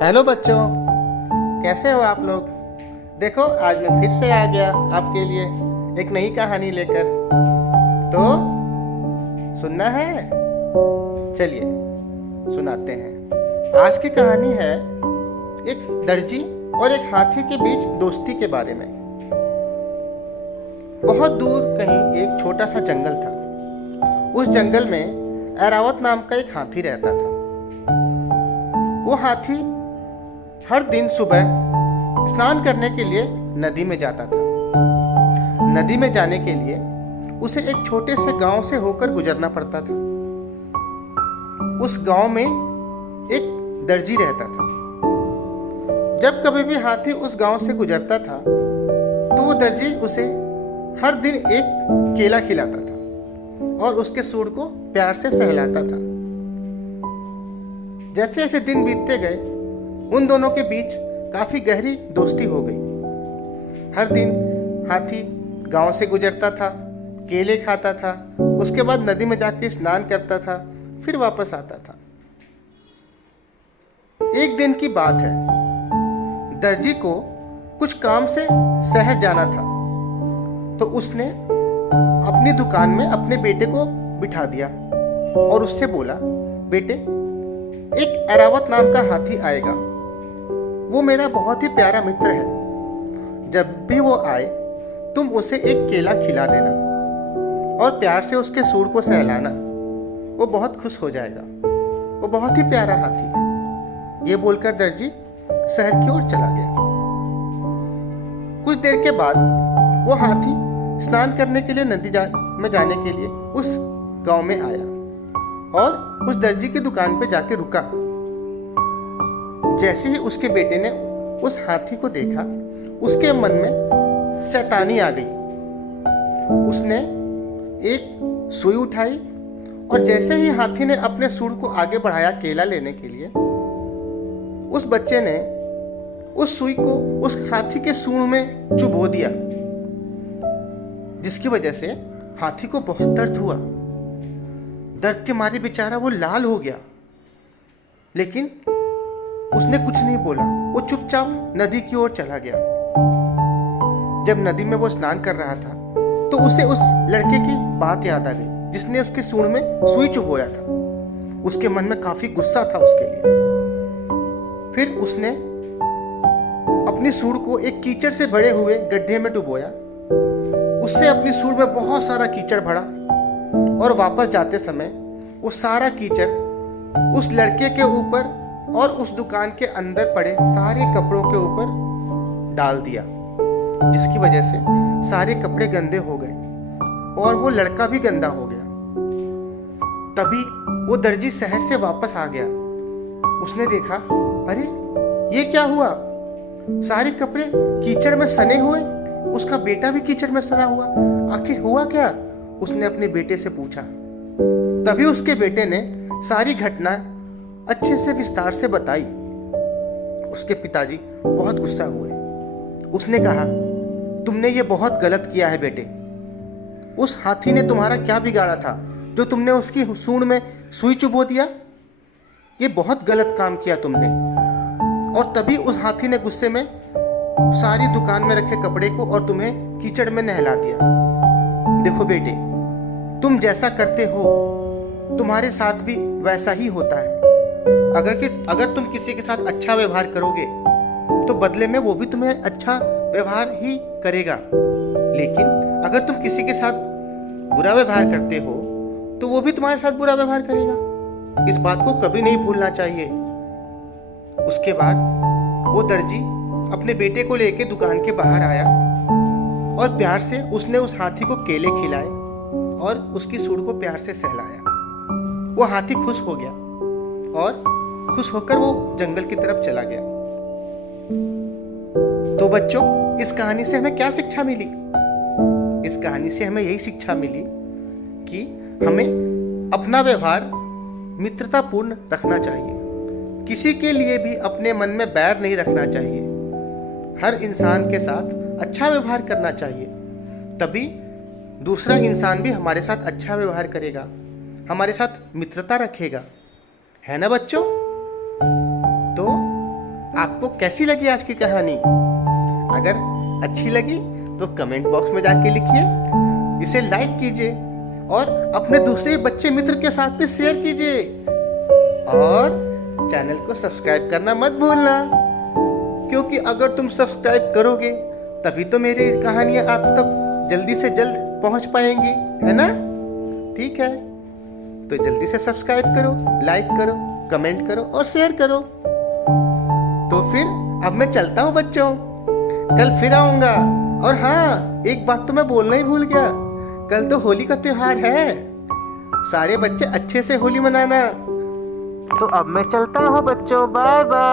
Hello बच्चों, कैसे हो आप लोग। देखो आज मैं फिर से आ गया आपके लिए एक नई कहानी लेकर। तो सुनना है, चलिए सुनाते हैं। आज की कहानी है एक दर्जी और एक हाथी के बीच दोस्ती के बारे में। बहुत दूर कहीं एक छोटा सा जंगल था। उस जंगल में ऐरावत नाम का एक हाथी रहता था। वो हाथी हर दिन सुबह स्नान करने के लिए नदी में जाता था। नदी में जाने के लिए उसे एक छोटे से गांव से होकर गुजरना पड़ता था। उस गांव में एक दर्जी रहता था। जब कभी भी हाथी उस गांव से गुजरता था तो वो दर्जी उसे हर दिन एक केला खिलाता था और उसके सूंड को प्यार से सहलाता था। जैसे जैसे दिन बीतते गए उन दोनों के बीच काफी गहरी दोस्ती हो गई। हर दिन हाथी गांव से गुजरता था, केले खाता था, उसके बाद नदी में जाके स्नान करता था, फिर वापस आता था। एक दिन की बात है, दर्जी को कुछ काम से शहर जाना था तो उसने अपनी दुकान में अपने बेटे को बिठा दिया और उससे बोला, बेटे, एक ऐरावत नाम का हाथी आएगा। वो मेरा बहुत ही प्यारा मित्र है। जब भी वो आए तुम उसे एक केला खिला देना और प्यार से उसके सूंड को सहलाना। वो बहुत खुश हो जाएगा। वो बहुत ही प्यारा हाथी है। ये बोलकर दर्जी शहर की ओर चला गया। कुछ देर के बाद वो हाथी स्नान करने के लिए नदी में जाने के लिए उस गांव में आया और उस दर्जी की दुकान पे जाके रुका। जैसे ही उसके बेटे ने उस हाथी को देखा, उसके मन में शैतानी आ गई। उसने एक सुई उठाई और जैसे ही हाथी ने अपने सूंड को आगे बढ़ाया केला लेने के लिए, उस बच्चे ने उस सुई को उस हाथी के सूंड में चुभो दिया, जिसकी वजह से हाथी को बहुत दर्द हुआ। दर्द के मारे बेचारा वो लाल हो गया, लेकिन उसने कुछ नहीं बोला। वो चुपचाप नदी की ओर चला गया। जब नदी में वो स्नान कर रहा था तो उसे उस लड़के की बात याद आ गई जिसने उसके सूंड में सुई चुभोया था। उसके मन में काफी गुस्सा था उसके लिए। फिर उसने अपनी सूंड को एक कीचड़ से भरे हुए गड्ढे में डुबोया। उससे अपनी सूंड में बहुत सारा कीचड़ भरा और वापस जाते समय वो सारा कीचड़ उस लड़के के ऊपर और उस दुकान के अंदर पड़े सारे कपड़ों के ऊपर डाल दिया, जिसकी वजह से सारे कपड़े गंदे हो गए और वो लड़का भी गंदा हो गया। तभी वो दर्जी शहर से वापस आ गया। उसने देखा, अरे ये क्या हुआ, सारे कपड़े कीचड़ में सने हुए, उसका बेटा भी कीचड़ में सना हुआ, आखिर हुआ क्या? उसने अपने बेटे से पूछा। तभी उसके बेटे ने सारी घटना अच्छे से विस्तार से बताई। उसके पिताजी बहुत गुस्सा हुए। उसने कहा, तुमने ये बहुत गलत किया है बेटे। उस हाथी ने तुम्हारा क्या बिगाड़ा था जो तुमने उसकी सूंड में सुई चुभो दिया? ये बहुत गलत काम किया तुमने। और तभी उस हाथी ने गुस्से में सारी दुकान में रखे कपड़े को और तुम्हें कीचड़ में नहला दिया। देखो बेटे, तुम जैसा करते हो तुम्हारे साथ भी वैसा ही होता है। अगर तुम किसी के साथ अच्छा व्यवहार करोगे तो बदले में वो भी तुम्हें अच्छा व्यवहार ही करेगा, लेकिन अगर तुम किसी के साथ बुरा व्यवहार करते हो तो वो भी तुम्हारे साथ बुरा व्यवहार करेगा। इस बात को कभी नहीं भूलना चाहिए। उसके बाद वो दर्जी अपने बेटे को लेकर दुकान के बाहर आया और प्यार से उसने उस हाथी को केले खिलाए और उसकी सूंड को प्यार से सहलाया। वो हाथी खुश हो गया और खुश होकर वो जंगल की तरफ चला गया। तो बच्चों, इस कहानी से हमें क्या शिक्षा मिली? इस कहानी से हमें यही शिक्षा मिली कि हमें अपना व्यवहार मित्रतापूर्ण रखना चाहिए। किसी के लिए भी अपने मन में बैर नहीं रखना चाहिए। हर इंसान के साथ अच्छा व्यवहार करना चाहिए, तभी दूसरा इंसान भी हमारे साथ अच्छा व्यवहार करेगा, हमारे साथ मित्रता रखेगा, है ना बच्चों? तो आपको कैसी लगी आज की कहानी? अगर अच्छी लगी तो कमेंट बॉक्स में जाके लिखिए, इसे लाइक कीजिए और अपने दूसरे बच्चे मित्र के साथ भी शेयर कीजिए और चैनल को सब्सक्राइब करना मत भूलना, क्योंकि अगर तुम सब्सक्राइब करोगे तभी तो मेरी कहानियाँ आप तक जल्दी से जल्द पहुँच पाएंगी, है ना? ठीक है, तो जल्दी से सब्सक्राइब करो, लाइक करो, कमेंट करो और शेयर करो। तो फिर अब मैं चलता हूँ बच्चों, कल फिर आऊँगा। और हाँ, एक बात तो मैं बोलना ही भूल गया, कल तो होली का त्योहार है, सारे बच्चे अच्छे से होली मनाना। तो अब मैं चलता हूँ बच्चों, बाय बाय।